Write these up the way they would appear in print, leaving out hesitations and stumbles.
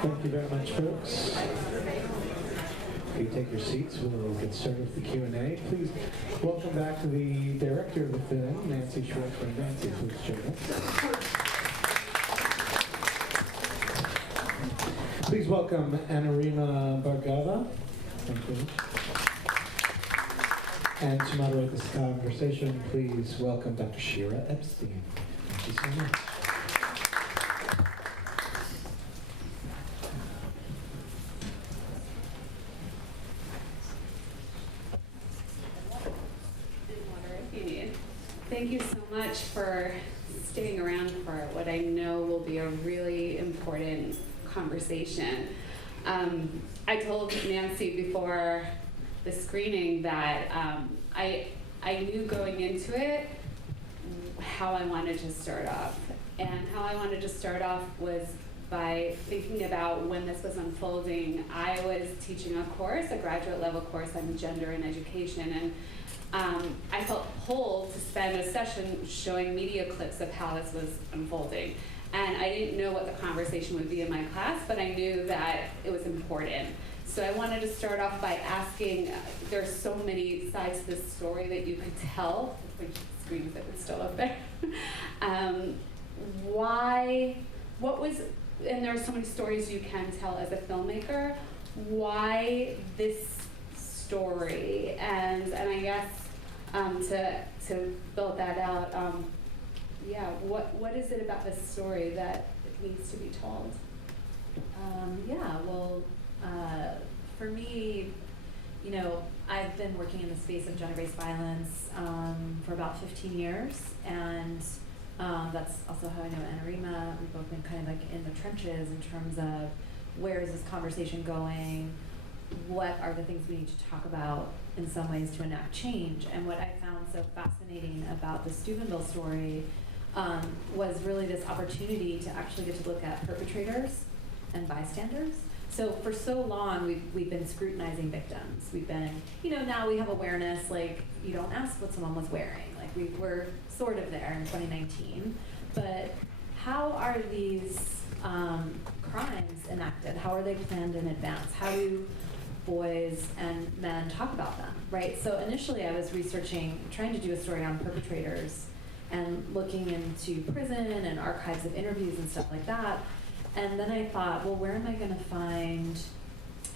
Thank you very much, folks. You take your seats. We'll get started with the Q&A. Please welcome back to the director of the film, Nancy Schwartzman. Nancy, please join us. Please welcome Anarima Bargava. Thank you. And to moderate this conversation, please welcome Dr. Shira Epstein. Thank you so much. Thank you so much for staying around for what I know will be a really important conversation. I told Nancy before the screening that I knew going into it how I wanted to start off. And how I wanted to start off was by thinking about when this was unfolding. I was teaching a course, a graduate level course on gender and education, and I felt pulled to spend a session showing media clips of how this was unfolding. And I didn't know what the conversation would be in my class, but I knew that it was important. So I wanted to start off by asking, there's so many sides to this story that you could tell, which screens that were still up there. And there are so many stories you can tell as a filmmaker, why this story? And I guess to build that out, what is it about this story that needs to be told? For me, I've been working in the space of gender-based violence for about 15 years, and that's also how I know Anarima. We've both been kind of like in the trenches in terms of where is this conversation going, what are the things we need to talk about in some ways to enact change. And what I found so fascinating about the Steubenville story was really this opportunity to actually get to look at perpetrators and bystanders. So for so long, we've been scrutinizing victims. We've been, now we have awareness, like, you don't ask what someone was wearing. Like, we were sort of there in 2019. But how are these crimes enacted? How are they planned in advance? How do boys and men talk about them, right? So initially I was trying to do a story on perpetrators and looking into prison and archives of interviews and stuff like that. And then I thought, well, where am I going to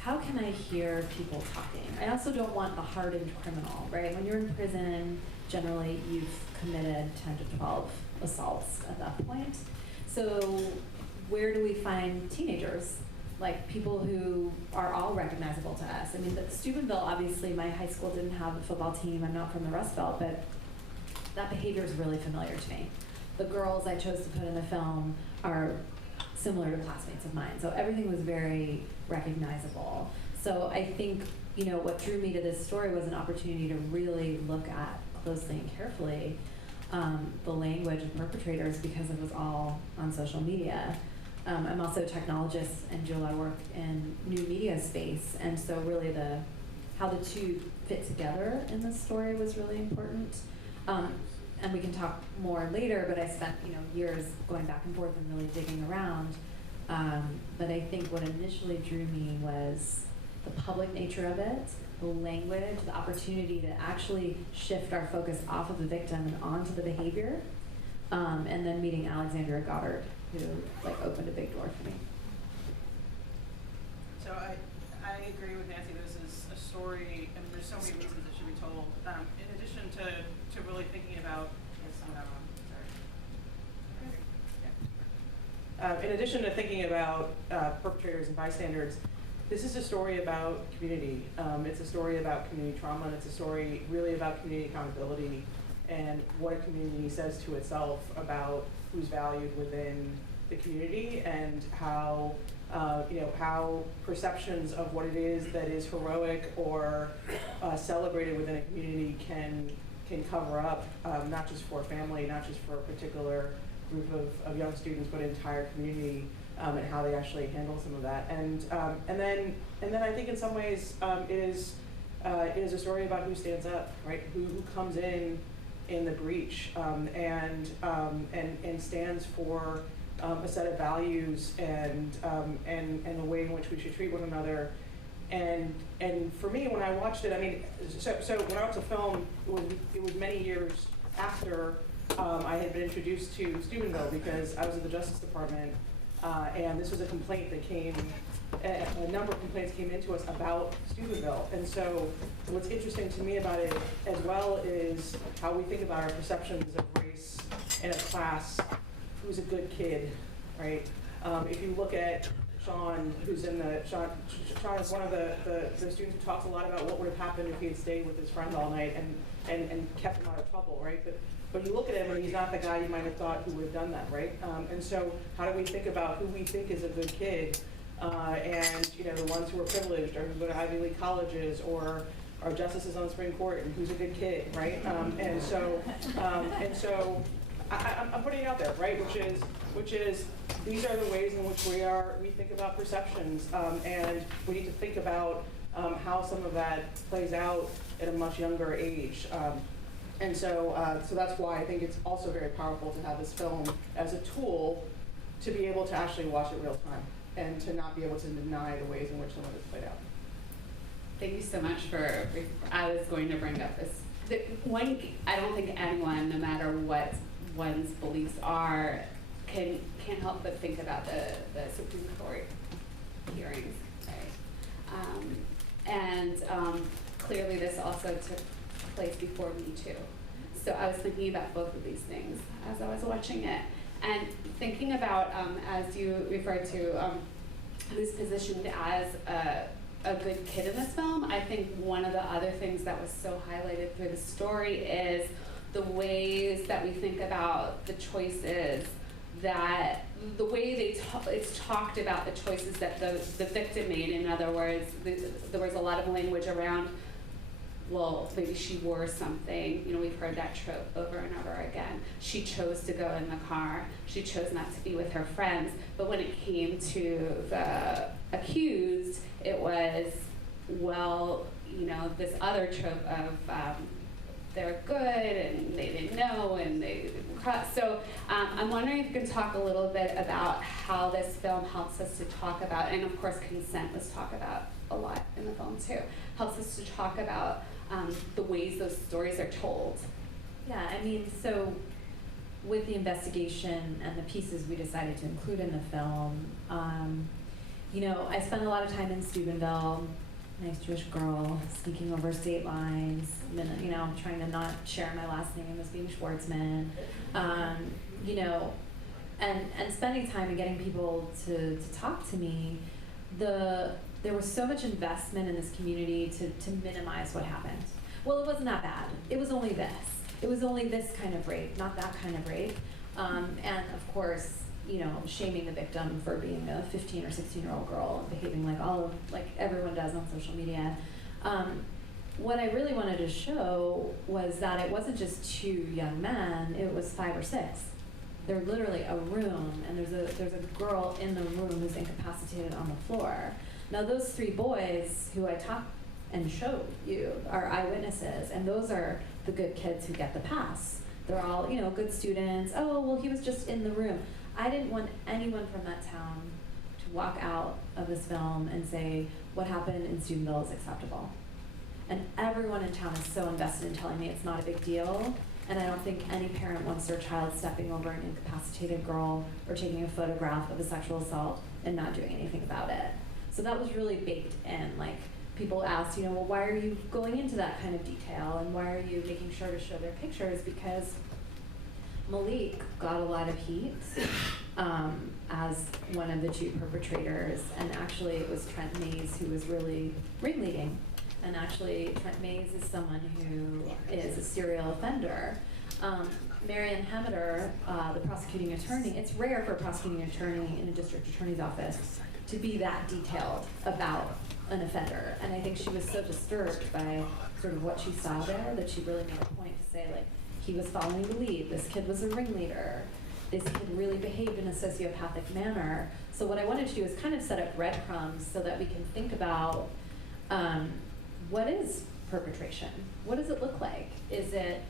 how can I hear people talking? I also don't want the hardened criminal, right? When you're in prison, generally you've committed 10 to 12 assaults at that point. So where do we find teenagers? Like people who are all recognizable to us. I mean, Steubenville, obviously, my high school didn't have a football team. I'm not from the Rust Belt, but that behavior is really familiar to me. The girls I chose to put in the film are similar to classmates of mine. So everything was very recognizable. So I think, what drew me to this story was an opportunity to really look at closely and carefully the language of perpetrators because it was all on social media. I'm also a technologist and do a lot of work in new media space, and so really how the two fit together in this story was really important. And we can talk more later, but I spent years going back and forth and really digging around. But I think what initially drew me was the public nature of it, the language, the opportunity to actually shift our focus off of the victim and onto the behavior, and then meeting Alexandria Goddard, who opened a big door for me. So I agree with Nancy. This is a story, and there's so many reasons it should be told. In addition to really thinking about, in addition to thinking about perpetrators and bystanders, this is a story about community. It's a story about community trauma, and it's a story really about community accountability and what a community says to itself about who's valued within the community and how how perceptions of what it is that is heroic or celebrated within a community can cover up, not just for a family, not just for a particular group of young students, but an entire community, and how they actually handle some of that. And then I think in some ways it is a story about who stands up, right? Who comes in the breach and stands for a set of values and a way in which we should treat one another. And for me, when I watched it, I mean, so when I watched the film, it was many years after I had been introduced to Steubenville, because I was at the Justice Department, and this was a complaint that came, a number of complaints came into us about Steubenville. And so what's interesting to me about it as well is how we think about our perceptions of race and of class. Who's a good kid, right? If you look at Sean, who's in the, Sean is one of the students who talks a lot about what would have happened if he had stayed with his friend all night and kept him out of trouble, right? But you look at him and he's not the guy you might have thought who would have done that, right? And so how do we think about who we think is a good kid, and the ones who are privileged or who go to Ivy League colleges or are justices on the Supreme Court, and who's a good kid, right? And so I'm putting it out there, right? Which is these are the ways in which we think about perceptions, and we need to think about how some of that plays out at a much younger age. And so that's why I think it's also very powerful to have this film as a tool to be able to actually watch it real time and to not be able to deny the ways in which some of it's played out. Thank you so much for, I was going to bring up this. I don't think anyone, no matter what one's beliefs are, can't help but think about the Supreme Court hearings, right? Clearly this also took place before Me Too. So I was thinking about both of these things as I was watching it. And thinking about, as you referred to, who's positioned as a good kid in this film, I think one of the other things that was so highlighted through the story is the ways that we think about the choices that, the way it's talked about the choices that the victim made. In other words, there was a lot of language around, well, maybe she wore something. We've heard that trope over and over again. She chose to go in the car. She chose not to be with her friends. But when it came to the accused, it was, well, this other trope of they're good and they didn't know and they so I'm wondering if you can talk a little bit about how this film helps us to talk about, and of course consent was talked about a lot in the film too, helps us to talk about the ways those stories are told. Yeah, I mean, so with the investigation and the pieces we decided to include in the film, I spent a lot of time in Steubenville, nice Jewish girl, sneaking over state lines, trying to not share my last name as being Schwartzman, and spending time and getting people to talk to me. There was so much investment in this community to minimize what happened. Well, it wasn't that bad. It was only this. It was only this kind of rape, not that kind of rape. And of course, shaming the victim for being a 15 or 16-year-old girl, behaving like everyone does on social media. What I really wanted to show was that it wasn't just two young men, it was 5 or 6. They're literally a room, and there's a girl in the room who's incapacitated on the floor. Now those 3 boys who I talked and showed you are eyewitnesses, and those are the good kids who get the pass. They're all, good students. Oh, well, he was just in the room. I didn't want anyone from that town to walk out of this film and say, what happened in Steubenville is acceptable. And everyone in town is so invested in telling me it's not a big deal, and I don't think any parent wants their child stepping over an incapacitated girl or taking a photograph of a sexual assault and not doing anything about it. So that was really baked in. People asked, well, why are you going into that kind of detail, and why are you making sure to show their pictures? Because Malik got a lot of heat as one of the 2 perpetrators, and actually it was Trent Mays who was really ringleading. And actually Trent Mays is someone who is a serial offender. Marianne Hemmeter, the prosecuting attorney, it's rare for a prosecuting attorney in a district attorney's office to be that detailed about an offender. And I think she was so disturbed by sort of what she saw there that she really made a point to say, he was following the lead, this kid was a ringleader, this kid really behaved in a sociopathic manner. So what I wanted to do is kind of set up breadcrumbs so that we can think about what is perpetration? What does it look like? Is it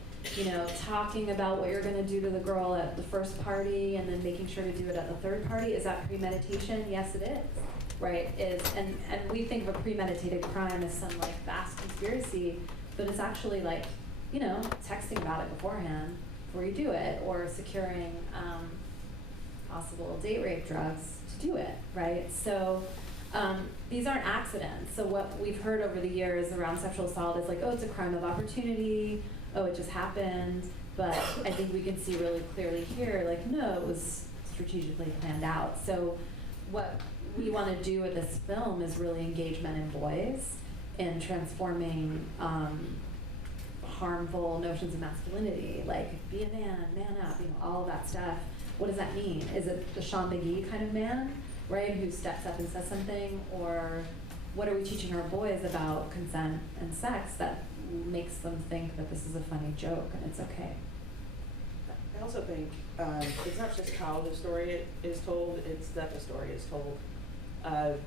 talking about what you're going to do to the girl at the first party and then making sure to do it at the third party, is that premeditation? Yes, it is, right? And we think of a premeditated crime as some like vast conspiracy, but it's actually like, texting about it beforehand before you do it, or securing possible date rape drugs to do it, right? So these aren't accidents. So what we've heard over the years around sexual assault is like, oh, it's a crime of opportunity, oh, it just happened. But I think we can see really clearly here, like, no, it was strategically planned out. So what we want to do with this film is really engage men and boys in transforming harmful notions of masculinity, like be a man, man up, all of that stuff. What does that mean? Is it the Sean McGee kind of man, right, who steps up and says something? Or what are we teaching our boys about consent and sex that makes them think that this is a funny joke and it's okay? I also think it's not just how the story is told, it's that the story is told.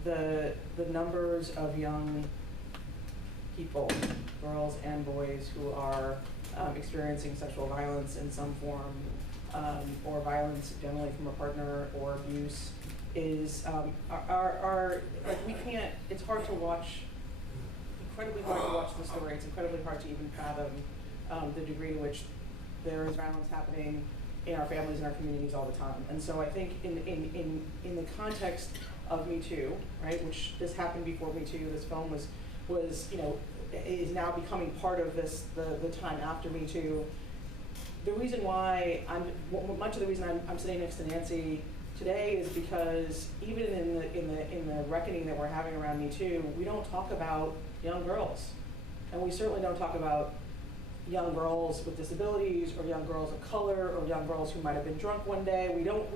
The numbers of young people, girls and boys, who are experiencing sexual violence in some form, or violence generally from a partner, or abuse, is like, we can't. It's hard to watch. Incredibly hard to watch the story. It's incredibly hard to even fathom the degree to which there is violence happening in our families and our communities all the time. And so I think in the context of Me Too, right, which this happened before Me Too, this film was is now becoming part of this the time after Me Too. The reason why much of the reason I'm sitting next to Nancy today is because even in the reckoning that we're having around Me Too, we don't talk about young girls, and we certainly don't talk about young girls with disabilities, or young girls of color, or young girls who might have been drunk one day. We don't.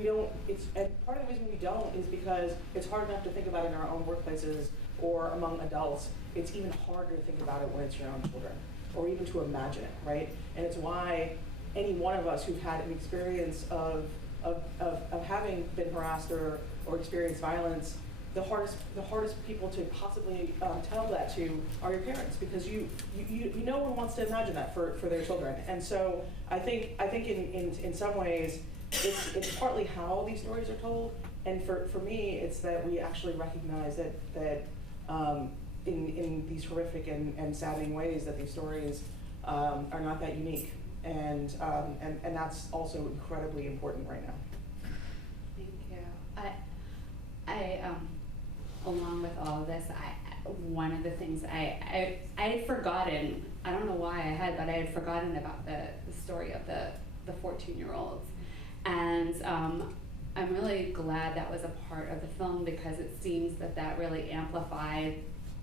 And part of the reason we don't is because it's hard enough to think about in our own workplaces or among adults. It's even harder to think about it when it's your own children, or even to imagine it, right? And it's why any one of us who've had an experience of having been harassed or experienced violence, the hardest people to possibly tell that to are your parents, because no one wants to imagine that for their children. And so I think in some ways it's partly how these stories are told, and for me it's that we actually recognize that in these horrific and saddening ways that these stories are not that unique, and that's also incredibly important right now. Thank you. I along with all of this, one of the things I had forgotten, I don't know why I had forgotten about the story of the 14-year-olds. And I'm really glad that was a part of the film, because it seems that really amplified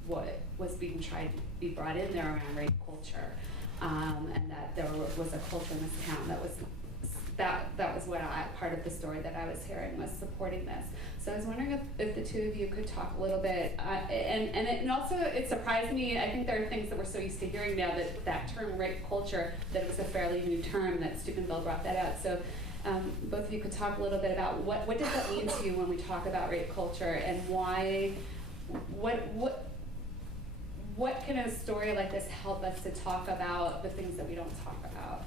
what was being tried to be brought in there around rape culture. And that there was a culture in this town that was what part of the story that I was hearing was supporting this. So I was wondering if the two of you could talk a little bit, and also it surprised me. I think there are things that we're so used to hearing now, that term rape culture, that it was a fairly new term, that Steubenville brought that out. So both of you could talk a little bit about what does that mean to you when we talk about rape culture, and why, what can a story like this help us to talk about the things that we don't talk about?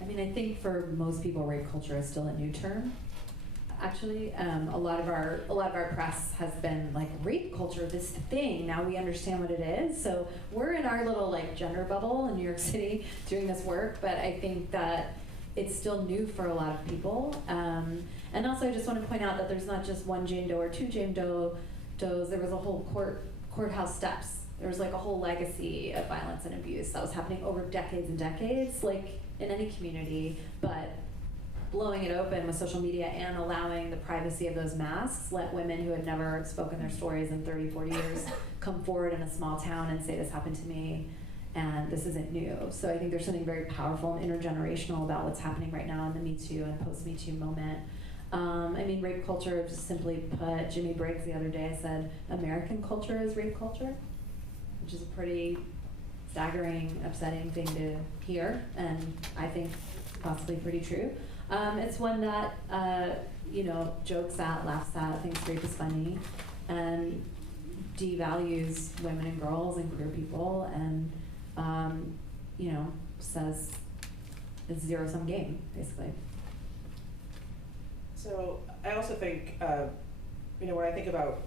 I mean, I think for most people, rape culture is still a new term. Actually, a lot of our press has been like, rape culture, this thing. Now we understand what it is. So we're in our little like gender bubble in New York City doing this work, but I think that it's still new for a lot of people. And also, I just want to point out that there's not just one Jane Doe or two Jane Does. There was a whole courthouse steps. There was like a whole legacy of violence and abuse that was happening over decades and decades, like in any community, but blowing it open with social media and allowing the privacy of those masks let women who had never spoken their stories in 30, 40 years come forward in a small town and say, this happened to me, and this isn't new. So I think there's something very powerful and intergenerational about what's happening right now in the Me Too and post-Me Too moment. I mean, rape culture, just simply put, Jimmy Briggs the other day said, American culture is rape culture, which is a pretty staggering, upsetting thing to hear, and I think possibly pretty true. It's one that, jokes at, laughs at, thinks rape is funny, and devalues women and girls and queer people, and, says it's a zero-sum game, basically. So I also think, when I think about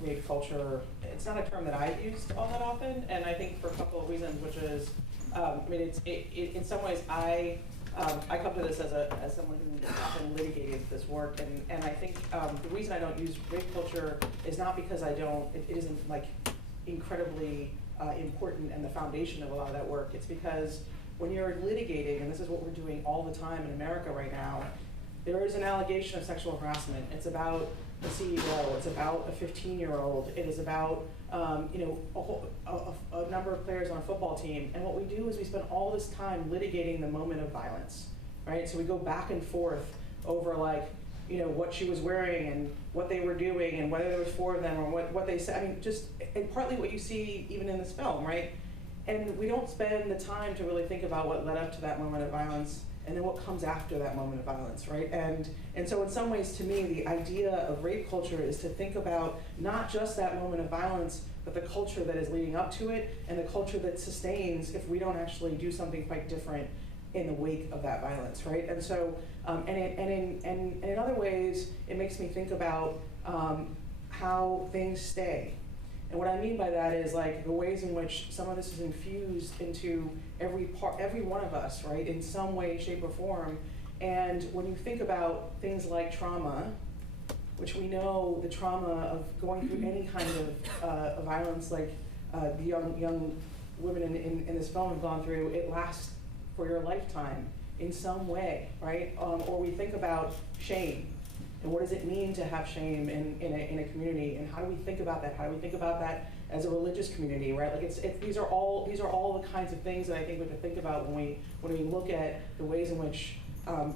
rape culture, it's not a term that I've used all that often, and I think for a couple of reasons, which is, in some ways I come to this as someone who often litigated this work, and I think the reason I don't use rape culture is not because it isn't like incredibly important and the foundation of a lot of that work. It's because when you're litigating, and this is what we're doing all the time in America right now, there is an allegation of sexual harassment. It's about the CEO, it's about a 15-year-old, it is about a number of players on a football team, and what we do is we spend all this time litigating the moment of violence, right? So we go back and forth over what she was wearing and what they were doing and whether there was 4 of them or what they said. And partly what you see even in this film, right? And we don't spend the time to really think about what led up to that moment of violence and then what comes after that moment of violence, right? And so in some ways, to me, the idea of rape culture is to think about not just that moment of violence, but the culture that is leading up to it and the culture that sustains if we don't actually do something quite different in the wake of that violence, right? And so, and in other ways, it makes me think about how things stay. And what I mean by that is the ways in which some of this is infused into every one of us, right, in some way, shape, or form. And when you think about things like trauma, which we know the trauma of going through any kind of violence, like the young women in this film have gone through, it lasts for your lifetime in some way, right? Or we think about shame. And what does it mean to have shame in a community? And how do we think about that? How do we think about that as a religious community, right? These are all the kinds of things that I think we have to think about when we look at the ways in which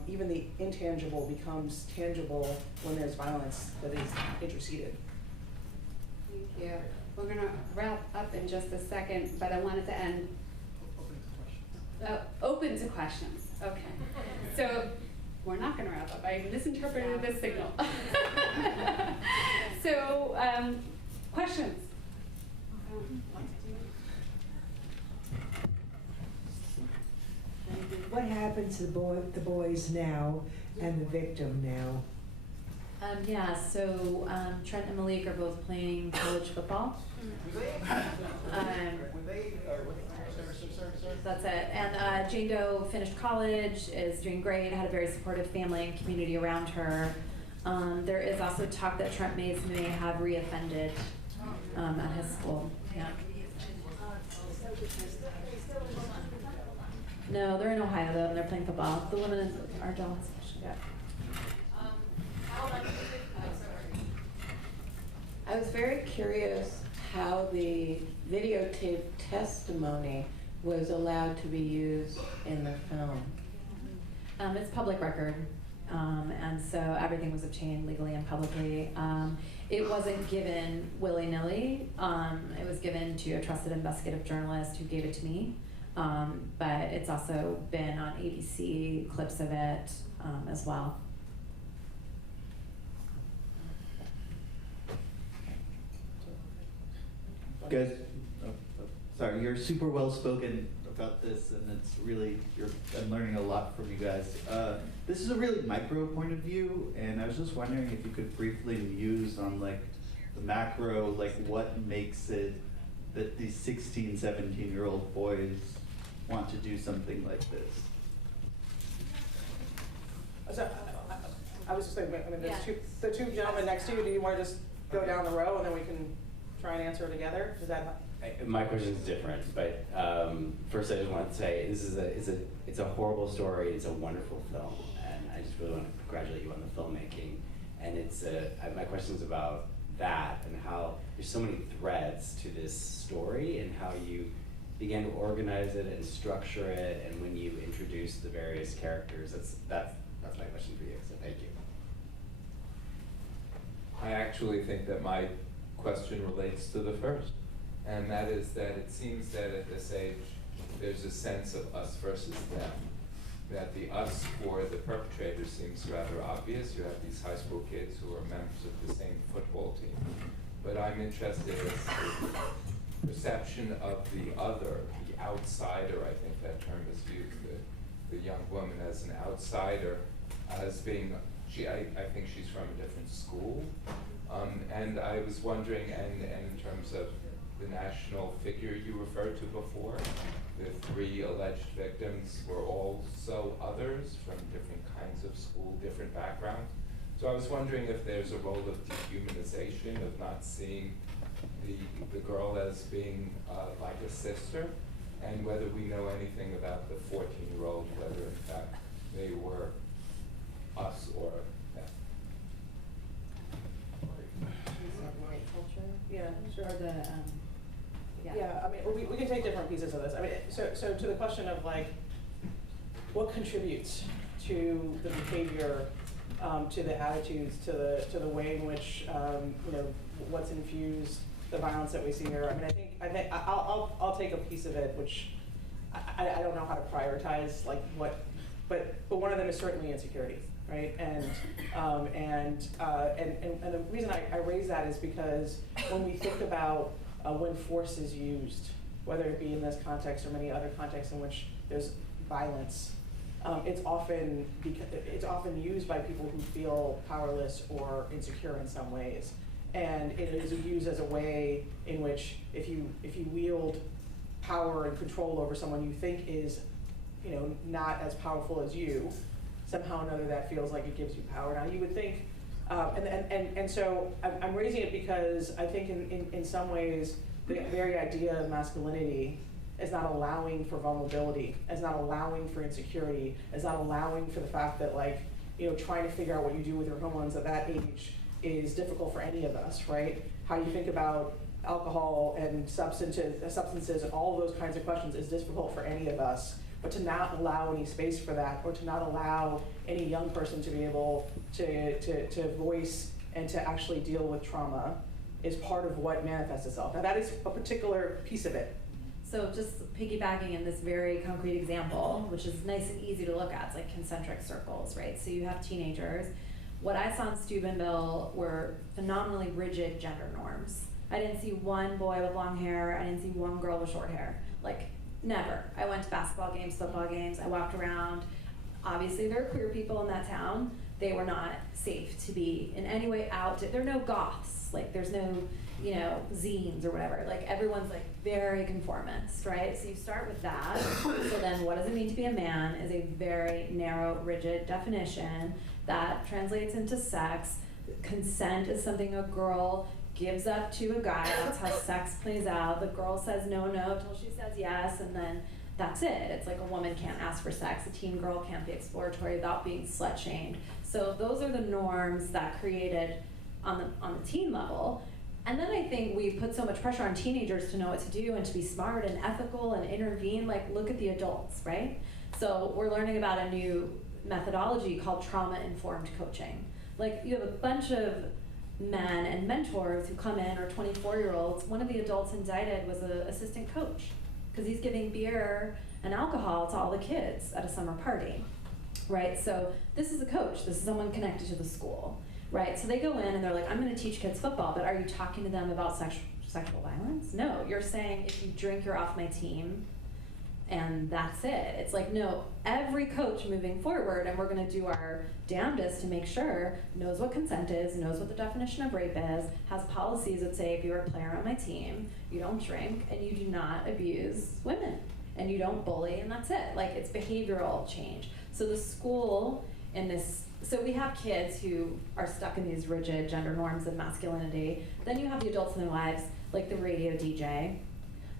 even the intangible becomes tangible when there's violence that is interceded. Thank you. We're going to wrap up in just a second, but I wanted to end open to questions. Okay. So. We're not going to wrap up. I misinterpreted the signal. So, questions? What happened to the boys now and the victim now? So Trent and Malik are both playing college football. That's it. And Jane Doe finished college, is doing great, had a very supportive family and community around her. There is also talk that Trent may have reoffended at his school. Yeah. No, they're in Ohio though, and they're playing football. The women are Dallas. Yeah. I was very curious how the videotape testimony was allowed to be used in the film. It's public record, and so everything was obtained legally and publicly. It wasn't given willy-nilly. It was given to a trusted investigative journalist who gave it to me, but it's also been on ABC, clips of it as well. Guys, sorry, you're super well spoken about this, and it's really, I'm learning a lot from you guys. This is a really micro point of view, and I was just wondering if you could briefly muse on the macro, what makes it that these 16, 17-year-old boys want to do something like this. So, I was just thinking, the two gentlemen next to you, do you want to just go down the row and then we can try and answer together? Is that? My question is different, but first I just want to say it's a horrible story. It's a wonderful film, and I just really want to congratulate you on the filmmaking. And my question is about that and how there's so many threads to this story and how you began to organize it and structure it, and when you introduce the various characters. That's my question for you. So thank you. I actually think that my question relates to the first. And that is that it seems that at this age, there's a sense of us versus them. That the us for the perpetrator seems rather obvious. You have these high school kids who are members of the same football team. But I'm interested in the perception of the other, the outsider, I think that term is used, the young woman as an outsider, as being, I think she's from a different school. And I was wondering, and in terms of the national figure you referred to before, the 3 alleged victims were also others from different kinds of school, different backgrounds. So I was wondering if there's a role of dehumanization, of not seeing the girl as being like a sister, and whether we know anything about the 14-year-old, whether in fact they were us or them. Yeah, sure. Or the, Yeah, I mean, we can take different pieces of this. I mean, so to the question of like, what contributes to the behavior, to the attitudes, to the way in which you know, what's infused the violence that we see here. I mean, I think I'll take a piece of it, which I don't know how to prioritize like what, but one of them is certainly insecurity, right? And the reason I raise that is because when we think about when force is used, whether it be in this context or many other contexts in which there's violence, it's often used by people who feel powerless or insecure in some ways, and it is used as a way in which if you wield power and control over someone you think is, you know, not as powerful as you, somehow or another that feels like it gives you power. Now you would think, and so I'm raising it because I think in some ways the very idea of masculinity is not allowing for vulnerability, is not allowing for insecurity, is not allowing for the fact that, like, you know, trying to figure out what you do with your hormones at that age is difficult for any of us, right? How you think about alcohol and substances and all of those kinds of questions is difficult for any of us. But to not allow any space for that, or to not allow any young person to be able to voice and to actually deal with trauma is part of what manifests itself. Now that is a particular piece of it. So just piggybacking in this very concrete example, which is nice and easy to look at, it's like concentric circles, right? So you have teenagers. What I saw in Steubenville were phenomenally rigid gender norms. I didn't see one boy with long hair, I didn't see one girl with short hair. Like, never. I went to basketball games, football games, I walked around. Obviously there are queer people in that town. They were not safe to be in any way out. There are no goths, like there's no, you know, zines or whatever. Like everyone's like very conformist, right? So you start with that. So then what does it mean to be a man is a very narrow, rigid definition that translates into sex. Consent is something a girl gives up to a guy. That's how sex plays out. The girl says no till she says yes, and then that's it. It's like a woman can't ask for sex. A teen girl can't be exploratory without being slut-shamed. So those are the norms that created on the teen level. And then I think we put so much pressure on teenagers to know what to do and to be smart and ethical and intervene. Like, look at the adults, right? So we're learning about a new methodology called trauma-informed coaching. Like, you have a bunch of men and mentors who come in, or 24-year-olds. One of the adults indicted was an assistant coach because he's giving beer and alcohol to all the kids at a summer party, right? So this is a coach. This is someone connected to the school, right? So they go in and they're like, I'm going to teach kids football, but are you talking to them about sexual violence? No, you're saying if you drink, you're off my team, and that's it. It's like, no, every coach moving forward, and we're going to do our damnedest to make sure, knows what consent is, knows what the definition of rape is, has policies that say if you're a player on my team, you don't drink, and you do not abuse women, and you don't bully, and that's it. Like, it's behavioral change. So the school in this, so we have kids who are stuck in these rigid gender norms of masculinity. Then you have the adults in their lives, like the radio DJ,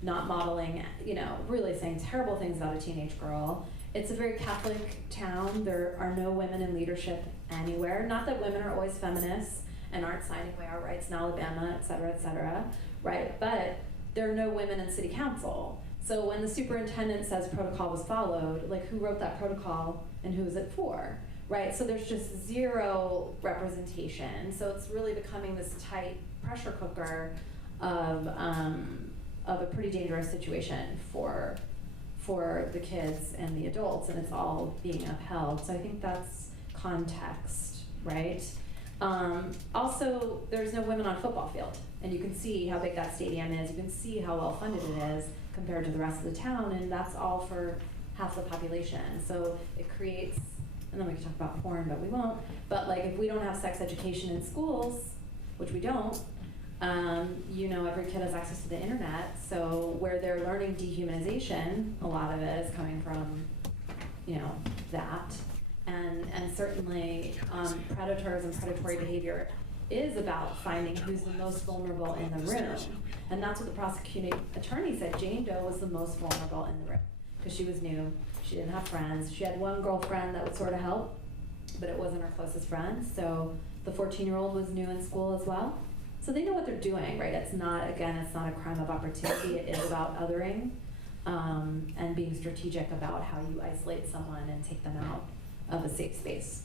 not modeling, you know, really saying terrible things about a teenage girl. It's a very Catholic town. There are no women in leadership anywhere. Not that women are always feminists and aren't signing away our rights in Alabama, et cetera, right? But there are no women in city council. So when the superintendent says protocol was followed, like, who wrote that protocol and who is it for, right? So there's just zero representation. So it's really becoming this tight pressure cooker of a pretty dangerous situation for the kids and the adults, and it's all being upheld. So I think that's context, right? Also, there's no women on football field, and you can see how big that stadium is. You can see how well funded it is compared to the rest of the town, and that's all for half the population. So it creates, and then we can talk about porn, but we won't. But like, if we don't have sex education in schools, which we don't, you know, every kid has access to the internet. So where they're learning dehumanization, a lot of it is coming from, you know, that. And certainly predators and predatory behavior is about finding who's the most vulnerable in the room. And that's what the prosecuting attorney said. Jane Doe was the most vulnerable in the room because she was new, she didn't have friends. She had one girlfriend that would sort of help, but it wasn't her closest friend. So the 14-year-old was new in school as well. So they know what they're doing, right? It's not, again, it's not a crime of opportunity. It is about othering and being strategic about how you isolate someone and take them out of a safe space.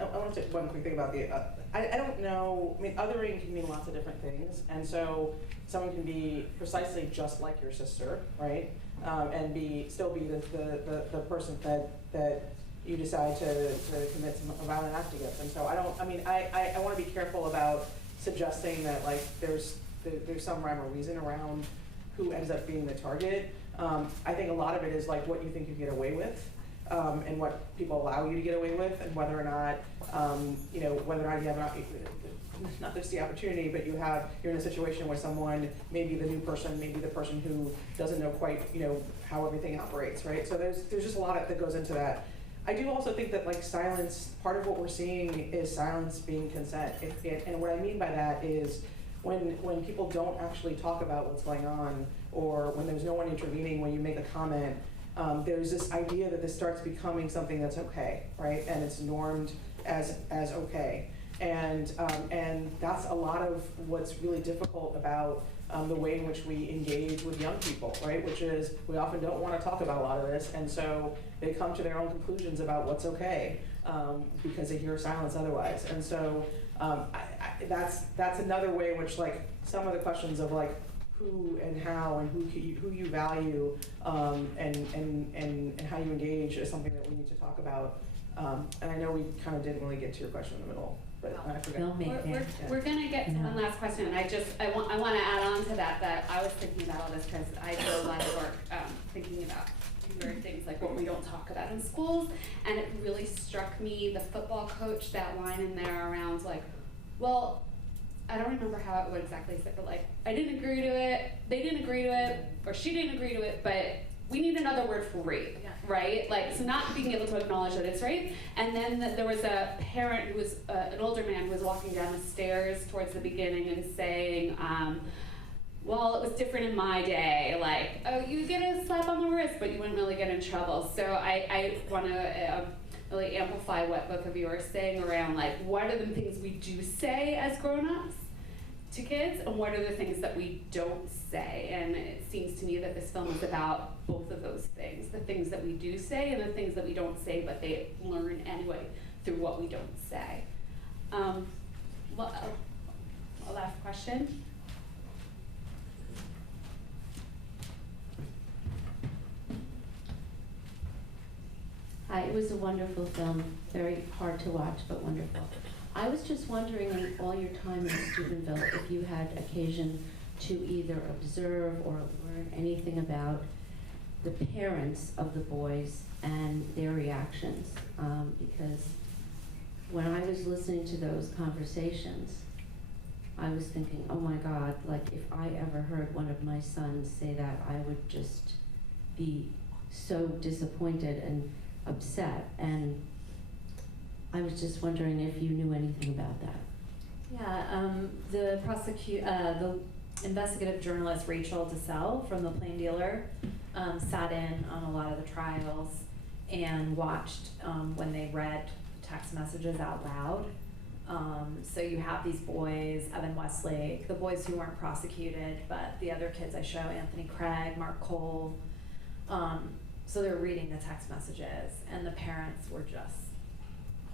I want to say one quick thing about the, I don't know, I mean, othering can mean lots of different things. And so someone can be precisely just like your sister, right? And still be the person that you decide to commit a violent act against. And so I want to be careful about suggesting that like there's some rhyme or reason around who ends up being the target. I think a lot of it is like what you think you get away with. And what people allow you to get away with, and whether or not, you know, whether or not you have not just the opportunity, but you're in a situation where someone, maybe the new person, maybe the person who doesn't know quite, you know, how everything operates, right? So there's just a lot that goes into that. I do also think that like silence, part of what we're seeing is silence being consent. And what I mean by that is when people don't actually talk about what's going on, or when there's no one intervening when you make a comment, there's this idea that this starts becoming something that's okay, right? And it's normed as okay. And that's a lot of what's really difficult about the way in which we engage with young people, right? Which is we often don't want to talk about a lot of this, and so they come to their own conclusions about what's okay because they hear silence otherwise. And so that's another way in which like some of the questions of like who and how and who you value and how you engage is something that we need to talk about. And I know we kind of didn't really get to your question in the middle, but I forgot. We're going to get to one last question, and I want to add on to that I was thinking about all this because I do a lot of work thinking about weird things like what we don't talk about in schools, and it really struck me, the football coach, that line in there around like, well, I don't remember how it would exactly say, but like, I didn't agree to it, they didn't agree to it, or she didn't agree to it, but we need another word for rape, right? Like, so not being able to acknowledge that it's rape. And then there was a parent who was, an older man who was walking down the stairs towards the beginning and saying, well, it was different in my day. Like, oh, you get a slap on the wrist, but you wouldn't really get in trouble. So I want to really amplify what both of you are saying around, like, what are the things we do say as grown-ups to kids, and what are the things that we don't say? And it seems to me that this film is about both of those things, the things that we do say and the things that we don't say, but they learn anyway through what we don't say. A last question? Hi, it was a wonderful film, very hard to watch, but wonderful. I was just wondering, in all your time in Steubenville, if you had occasion to either observe or learn anything about the parents of the boys and their reactions, because when I was listening to those conversations, I was thinking, oh my God, like if I ever heard one of my sons say that, I would just be so disappointed and upset. And I was just wondering if you knew anything about that. Yeah, the investigative journalist Rachel DeSalle from The Plain Dealer sat in on a lot of the trials and watched when they read text messages out loud. So you have these boys, Evan Westlake, the boys who weren't prosecuted, but the other kids I show, Anthony Craig, Mark Cole. So they're reading the text messages, and the parents were just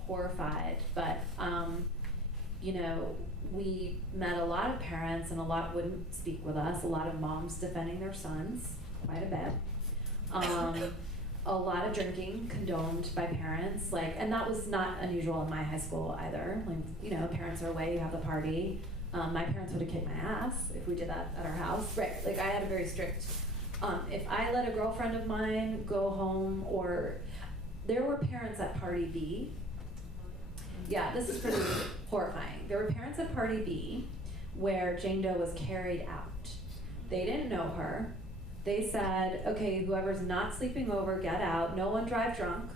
horrified. But you know, we met a lot of parents, and a lot wouldn't speak with us. A lot of moms defending their sons, quite a bit. A lot of drinking condoned by parents, like, and that was not unusual in my high school either. Like, you know, parents are away, you have the party. My parents would have kicked my ass if we did that at our house. Right, like I had a very strict If I let a girlfriend of mine go home, or there were parents at Party B. Yeah, this is pretty horrifying. There were parents at Party B where Jane Doe was carried out. They didn't know her. They said, okay, whoever's not sleeping over, get out. No one drive drunk.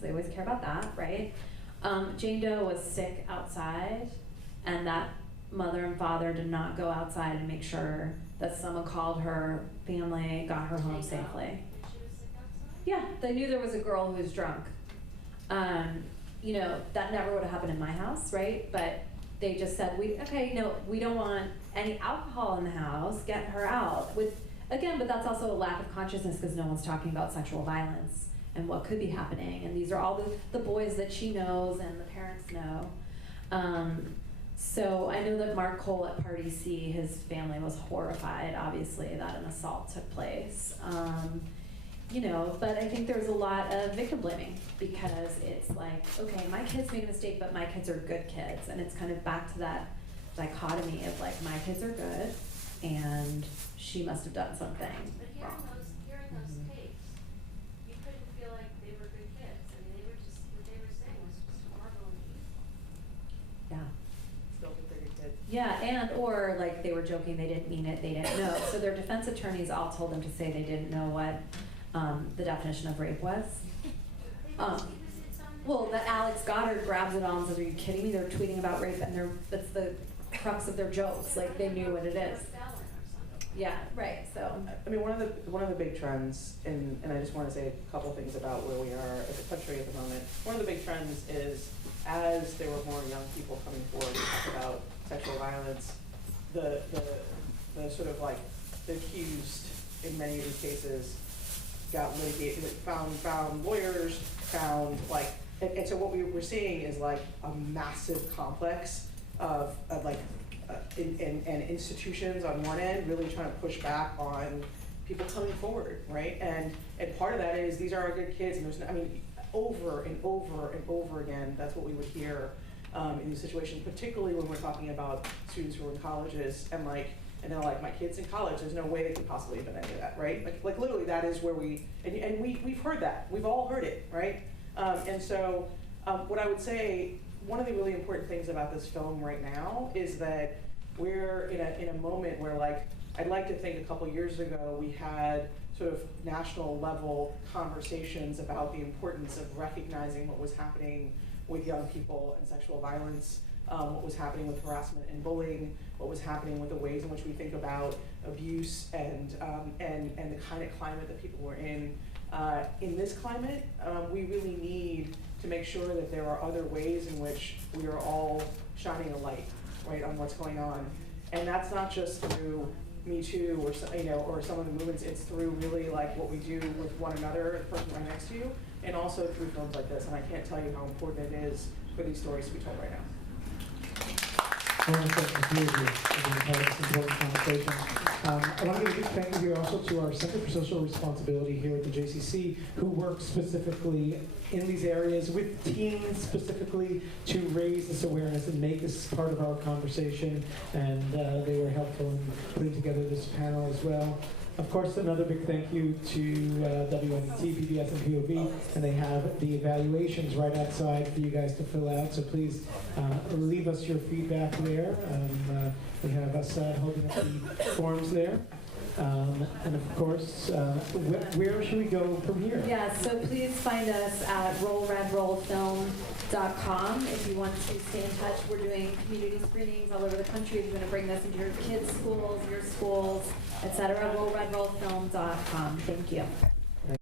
They always care about that, right? Jane Doe was sick outside, and that mother and father did not go outside and make sure that someone called her family, got her home safely. Yeah, they knew there was a girl who was drunk. You know, that never would have happened in my house, right? But they just said, we don't want any alcohol in the house, get her out. Again, but that's also a lack of consciousness because no one's talking about sexual violence and what could be happening. And these are all the boys that she knows and the parents know. So I know that Mark Cole at Party C, his family was horrified, obviously, that an assault took place. You know, but I think there's a lot of victim blaming because it's like, okay, my kids made a mistake, but my kids are good kids. And it's kind of back to that dichotomy of like, my kids are good and she must have done something wrong. Hearing those tapes, you couldn't feel like they were good kids. I mean, what they were saying was just horrible and evil. Yeah. Still think they're good kids. Yeah, and or like they were joking, they didn't mean it, they didn't know. So their defense attorneys all told them to say they didn't know what the definition of rape was. Well, that Alex Goddard grabs it all and says, "Are you kidding me? They're tweeting about rape, and that's the crux of their jokes. Like they knew what it is." Yeah, right. So I mean, one of the big trends, and I just want to say a couple things about where we are as a country at the moment. One of the big trends is as there were more young people coming forward to talk about sexual violence, the sort of like the accused in many of these cases got litigated, found lawyers, found like, and so what we're seeing is like a massive complex of like and institutions on one end really trying to push back on people coming forward, right? And part of that is these are our good kids, and there's no, I mean, over and over and over again, that's what we would hear in these situations, particularly when we're talking about students who are in colleges and they're like, my kid's in college, there's no way they could possibly have done any of that, right? Like literally that is where we've heard that, we've all heard it, right? And so what I would say, one of the really important things about this film right now is that we're in a moment where like, I'd like to think a couple years ago we had sort of national level conversations about the importance of recognizing what was happening with young people and sexual violence, what was happening with harassment and bullying, what was happening with the ways in which we think about abuse and the kind of climate that people were in. In this climate, we really need to make sure that there are other ways in which we are all shining a light, right, on what's going on. And that's not just through Me Too or some of the movements, it's through really like what we do with one another, the person right next to you, and also through films like this. And I can't tell you how important it is for these stories to be told right now. I want to thank the two of you for being part of this important conversation. I want to give a big thank you also to our Center for Social Responsibility here at the JCC, who works specifically in these areas with teens specifically to raise this awareness and make this part of our conversation. And they were helpful in putting together this panel as well. Of course, another big thank you to WNET, PBS, and POV, and they have the evaluations right outside for you guys to fill out, so please leave us your feedback there. We have us holding up the forms there. And of course, where should we go from here? yeah, so please find us at rollredrollfilm.com if you want to stay in touch. We're doing community screenings all over the country. If you want to bring this into your kids' schools, your schools, etc. rollredrollfilm.com. Thank you.